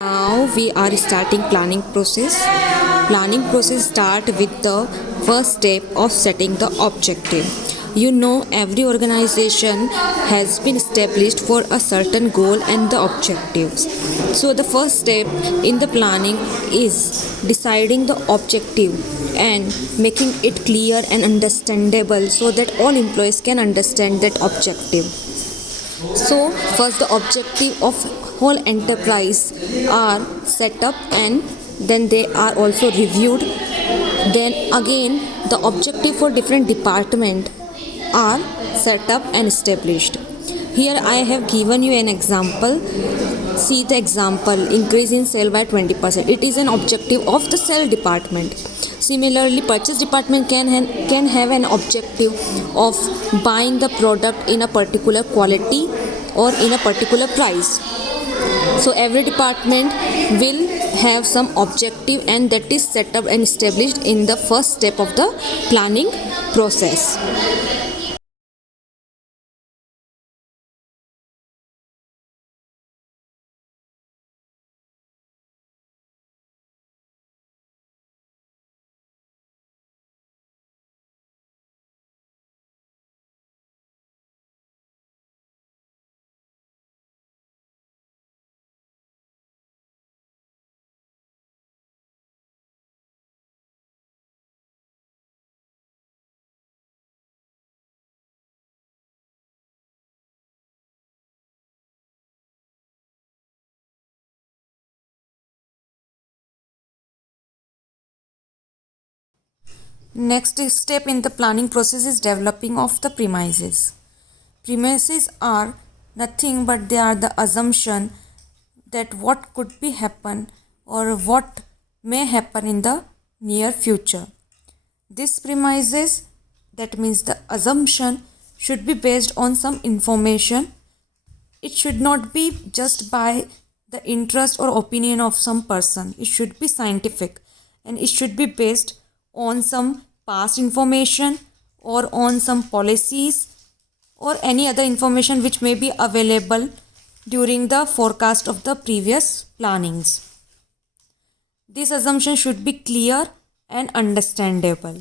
Now we are starting planning process. Planning process start with the first step of setting the objective. You know, every organization has been established for a certain goal and the objectives. So the first step in the planning is deciding the objective and making it clear and understandable so that all employees can understand that objective. So first the objective of whole enterprise are set up and then they are also reviewed. Then again the objective for different department are set up and established. Here I have given you an example. See the example, increase in sale by 20%. It is an objective of the sale department. Similarly, purchase department can have an objective of buying the product in a particular quality or in a particular price. So every department will have some objective and that is set up and established in the first step of the planning process. Next step in the planning process is developing of the premises. Premises are nothing but they are the assumption that what could be happen or what may happen in the near future. This premises, that means the assumption, should be based on some information. It should not be just by the interest or opinion of some person. It should be scientific and it should be based on some past information or on some policies or any other information which may be available during the forecast of the previous plannings. This assumption should be clear and understandable.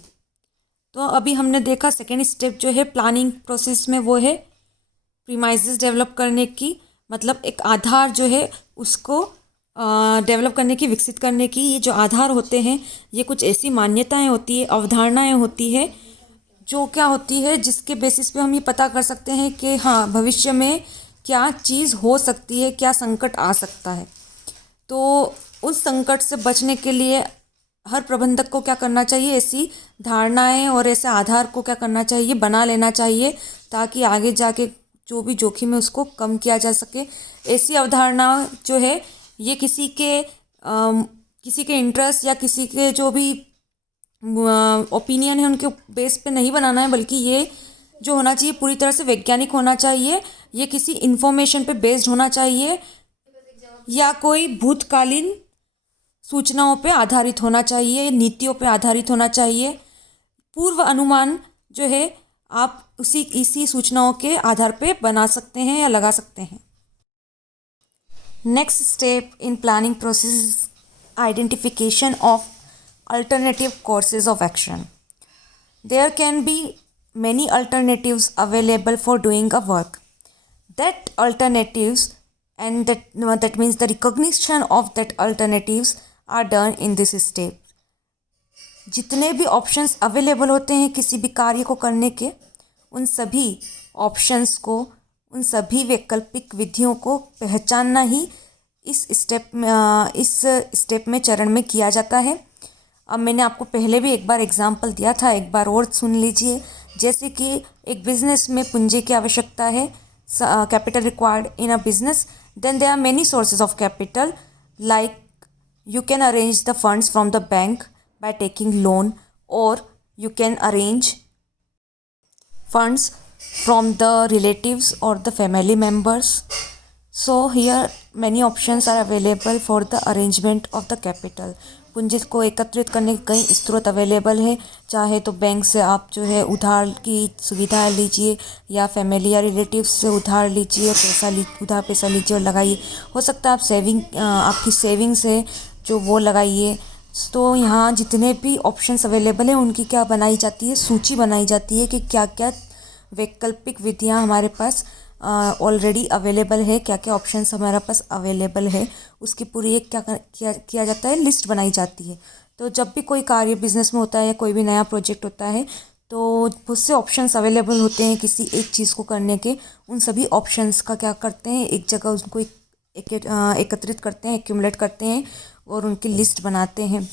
तो अभी हमने देखा second step जो है planning process में वो है premises develop करने की, मतलब एक आधार जो है उसको डेवलप करने की, विकसित करने की. ये जो आधार होते हैं ये कुछ ऐसी मान्यताएं होती है, अवधारणाएं होती है जो क्या होती है जिसके बेसिस पे हम ये पता कर सकते हैं कि हाँ भविष्य में क्या चीज़ हो सकती है, क्या संकट आ सकता है. तो उस संकट से बचने के लिए हर प्रबंधक को क्या करना चाहिए, ऐसी धारणाएं और ऐसे आधार को क्या करना चाहिए, बना लेना चाहिए ताकि आगे जाके जो भी जोखिम है उसको कम किया जा सके. ऐसी अवधारणा जो है ये किसी के इंटरेस्ट या किसी के जो भी ओपिनियन है उनके बेस पे नहीं बनाना है, बल्कि ये जो होना चाहिए पूरी तरह से वैज्ञानिक होना चाहिए. ये किसी इन्फॉर्मेशन पे बेस्ड होना चाहिए या कोई भूतकालीन सूचनाओं पे आधारित होना चाहिए, नीतियों पे आधारित होना चाहिए. पूर्व अनुमान जो है आप इसी सूचनाओं के आधार पे बना सकते हैं या लगा सकते हैं. Next step in planning process identification of alternative courses of action. There can be many alternatives available for doing a work. That alternatives and that means the recognition of that alternatives are done in this step. जितने भी options available होते हैं किसी भी कार्य को करने के, उन सभी ऑप्शंस को, उन सभी वैकल्पिक विधियों को पहचानना ही इस स्टेप में चरण में किया जाता है. अब मैंने आपको पहले भी एक बार एग्जाम्पल दिया था, एक बार और सुन लीजिए. जैसे कि एक बिजनेस में पूंजी की आवश्यकता है, capital required in a business. Then there are many sources of capital, like you can arrange the funds from the bank by taking loan, or you can arrange funds from the relatives or the family members. So here many options are available for the arrangement of the capital. पूंजी को एकत्रित करने के कई स्रोत available है। चाहे तो बैंक से आप जो है उधार की सुविधा लीजिए, या फैमिली या रिलेटिव्स से उधार लीजिए, उधार पैसा लीजिए और लगाइए। हो सकता है आप आपकी सेविंग्स है जो वो लगाइए। तो यहाँ जितने भी ऑप्शंस अवेलेबल हैं उनकी क्या बनाई जाती है, सूची बनाई जाती है कि क्या क्या वैकल्पिक विधियाँ हमारे पास ऑलरेडी अवेलेबल है, क्या क्या ऑप्शंस हमारे पास अवेलेबल है, उसकी पूरी एक किया जाता है, लिस्ट बनाई जाती है। तो जब भी कोई कार्य बिजनेस में होता है या कोई भी नया प्रोजेक्ट होता है तो बहुत से ऑप्शंस अवेलेबल होते हैं किसी एक चीज़ को करने के। उन सभी ऑप्शंस का क्या करते हैं, एक जगह उनको एकत्रित करते हैं, एक्यूमुलेट करते हैं और उनकी लिस्ट बनाते हैं।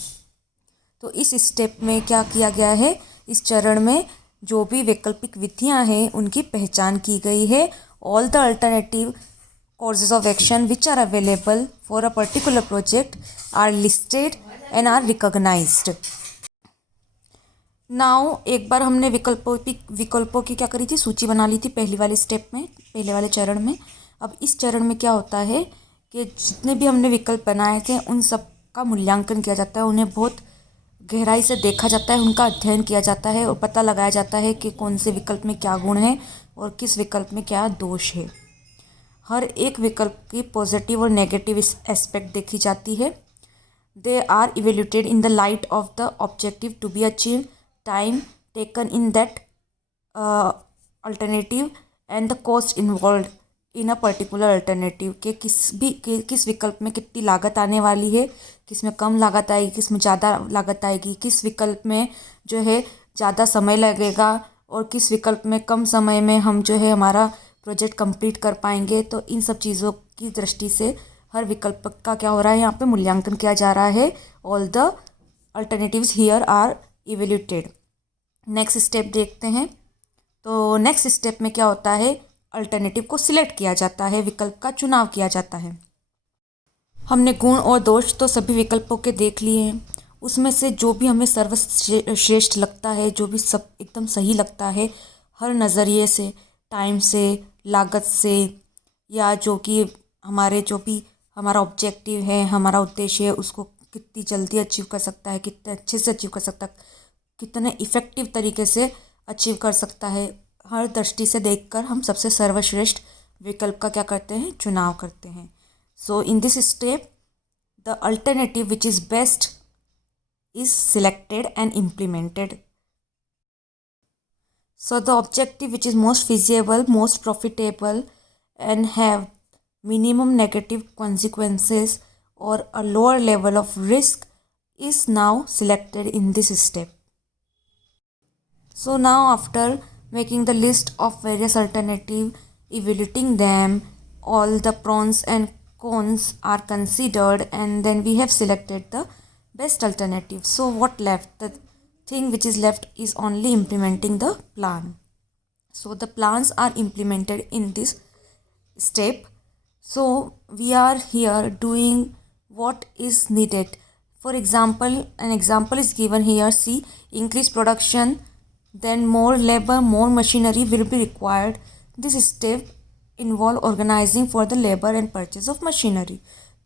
तो इस स्टेप में क्या किया गया है, इस चरण में जो भी वैकल्पिक विधियाँ हैं उनकी पहचान की गई है। All the alternative courses of action which are available for a particular project are listed and are recognized. Now एक बार हमने विकल्पों की क्या करी थी, सूची बना ली थी पहले वाले स्टेप में, पहले वाले चरण में। अब इस चरण में क्या होता है कि जितने भी हमने विकल्प बनाए थे उन सब का मूल्यांकन किया जाता है, उन्हें बहुत गहराई से देखा जाता है, उनका अध्ययन किया जाता है और पता लगाया जाता है कि कौन से विकल्प में क्या गुण है और किस विकल्प में क्या दोष है। हर एक विकल्प की पॉजिटिव और नेगेटिव एस्पेक्ट देखी जाती है। They are evaluated in the light of the objective to be achieve, time taken in that alternative and the cost involve in a particular alternative के किस विकल्प में कितनी लागत आने वाली है, किस में कम लागत आएगी, किस में ज़्यादा लागत आएगी, किस विकल्प में जो है ज़्यादा समय लगेगा और किस विकल्प में कम समय में हम जो है हमारा प्रोजेक्ट कंप्लीट कर पाएंगे। तो इन सब चीज़ों की दृष्टि से हर विकल्प का क्या हो रहा है, यहाँ पे मूल्यांकन किया जा रहा है। All the alternatives here are evaluated. Next step देखते हैं। तो नेक्स्ट स्टेप में क्या होता है, अल्टरनेटिव को सिलेक्ट किया जाता है, विकल्प का चुनाव किया जाता है। हमने गुण और दोष तो सभी विकल्पों के देख लिए हैं, उसमें से जो भी हमें सर्वश्रेष्ठ लगता है, जो भी सब एकदम सही लगता है हर नज़रिए से, टाइम से, लागत से, या जो कि जो भी हमारा ऑब्जेक्टिव है, हमारा उद्देश्य है, उसको कितनी जल्दी अचीव कर सकता है, कितने अच्छे से अचीव कर सकता है, कितने इफ़ेक्टिव तरीके से अचीव कर सकता है, हर दृष्टि से देखकर हम सबसे सर्वश्रेष्ठ विकल्प का क्या करते हैं, चुनाव करते हैं। So in this step the alternative which is best is selected and implemented. So the objective which is most feasible, most profitable and have minimum negative consequences or a lower level of risk is now selected in this step. So now after making the list of various alternatives, evaluating them, all the pros and cons are considered and then we have selected the best alternative. So what left? The thing which is left is only implementing the plan. So the plans are implemented in this step. So we are here doing what is needed. For example, an example is given here. See, increase production, then more labor, more machinery will be required. This step involve organizing for the labor and purchase of machinery.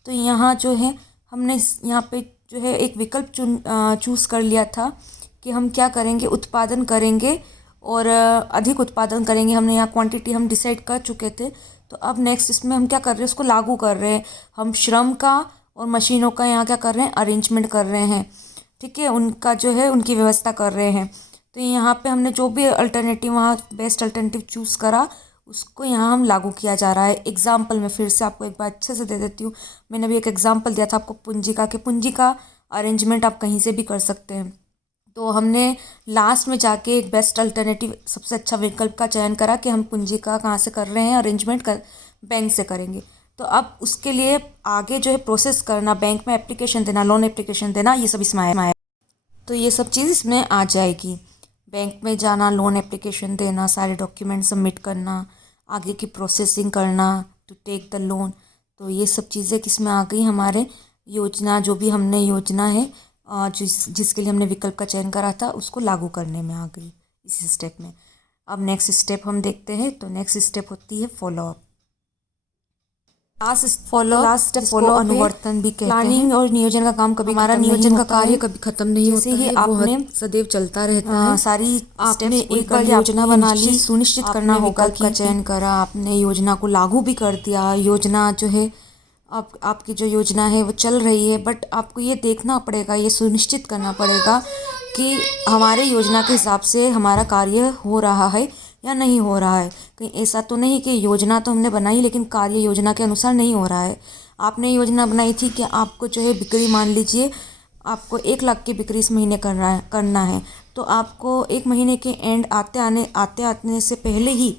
तो यहाँ जो है हमने यहाँ पे जो है एक विकल्प चूज़ कर लिया था कि हम क्या करेंगे, उत्पादन करेंगे और अधिक उत्पादन करेंगे। हमने यहाँ क्वांटिटी हम डिसाइड कर चुके थे। तो अब नेक्स्ट इसमें हम क्या कर रहे हैं, उसको लागू कर रहे हैं। हम श्रम का और मशीनों का यहाँ क्या कर रहे हैं, अरेंजमेंट कर रहे हैं, ठीक है, उनका जो है उनकी व्यवस्था कर रहे हैं। तो यहाँ पे हमने जो भी अल्टरनेटिव वहाँ बेस्ट अल्टरनेटिव चूज़ करा उसको यहाँ हम लागू किया जा रहा है। एग्जाम्पल में फिर से आपको एक बार अच्छे से दे देती हूँ। मैंने अभी एक एग्जाम्पल दिया था आपको पूंजी का, कि पूंजी का अरेंजमेंट आप कहीं से भी कर सकते हैं। तो हमने लास्ट में जाके एक बेस्ट अल्टरनेटिव सबसे अच्छा विकल्प का चयन करा कि हम पूंजी का कहाँ से कर रहे हैं, अरेंजमेंट बैंक से करेंगे। तो अब उसके लिए आगे जो है प्रोसेस करना, बैंक में एप्लीकेशन देना, लोन एप्लीकेशन देना, ये सब इसमें आया। तो ये सब चीज़ इसमें आ जाएगी। बैंक में जाना, लोन एप्लीकेशन देना, सारे डॉक्यूमेंट सबमिट करना, आगे की प्रोसेसिंग करना टू टेक द लोन। तो ये सब चीज़ें किस में आ गई, हमारे योजना, जो भी हमने योजना है जिसके लिए हमने विकल्प का चयन करा था उसको लागू करने में आ गई इसी स्टेप में। अब नेक्स्ट स्टेप हम देखते हैं। तो नेक्स्ट स्टेप होती है फॉलोअप। लास्ट स्टेप फॉलो अनुवर्तन भी कहते हैं। प्लानिंग और नियोजन का काम कभी हमारा नियोजन का कार्य कभी खत्म नहीं होता है, आपने सदैव चलता रहता है। सारी आपने एक बार योजना बना ली, सुनिश्चित करना होगा का चयन करा, आपने योजना को लागू भी कर दिया। योजना जो है आपकी जो योजना है वो चल रही है, बट आपको ये देखना पड़ेगा, ये सुनिश्चित करना पड़ेगा कि हमारे योजना के हिसाब से हमारा कार्य हो रहा है या नहीं हो रहा है। कहीं ऐसा तो नहीं कि योजना तो हमने बनाई लेकिन कार्य योजना के अनुसार नहीं हो रहा है। आपने योजना बनाई थी कि आपको जो है बिक्री, मान लीजिए आपको 1 लाख की बिक्री इस महीने करना है, तो आपको 1 महीने के एंड आते से पहले ही,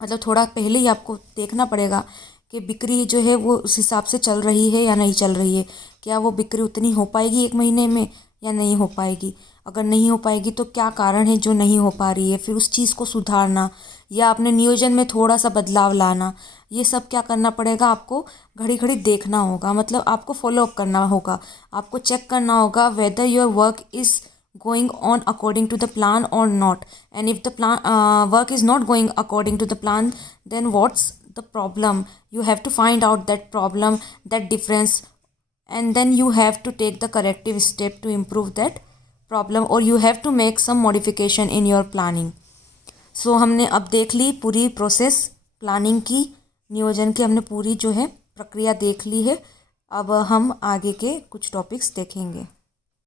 मतलब थोड़ा पहले ही आपको देखना पड़ेगा कि बिक्री जो है वो उस हिसाब से चल रही है या नहीं चल रही है। क्या वो बिक्री उतनी हो पाएगी 1 महीने में या नहीं हो पाएगी। अगर नहीं हो पाएगी तो क्या कारण है जो नहीं हो पा रही है, फिर उस चीज़ को सुधारना या अपने नियोजन में थोड़ा सा बदलाव लाना, ये सब क्या करना पड़ेगा, आपको घड़ी घड़ी देखना होगा। मतलब आपको फॉलोअप करना होगा, आपको चेक करना होगा whether your work is going on according to the plan or not, and if the work is not going according to the plan, then what's the problem. You have to find out that problem, that difference, and then you have to take the corrective step to improve that problem, or you have to make some modification in your planning. So हमने अब देख ली पूरी process planning की, नियोजन की हमने पूरी जो है प्रक्रिया देख ली है। अब हम आगे के कुछ टॉपिक्स देखेंगे।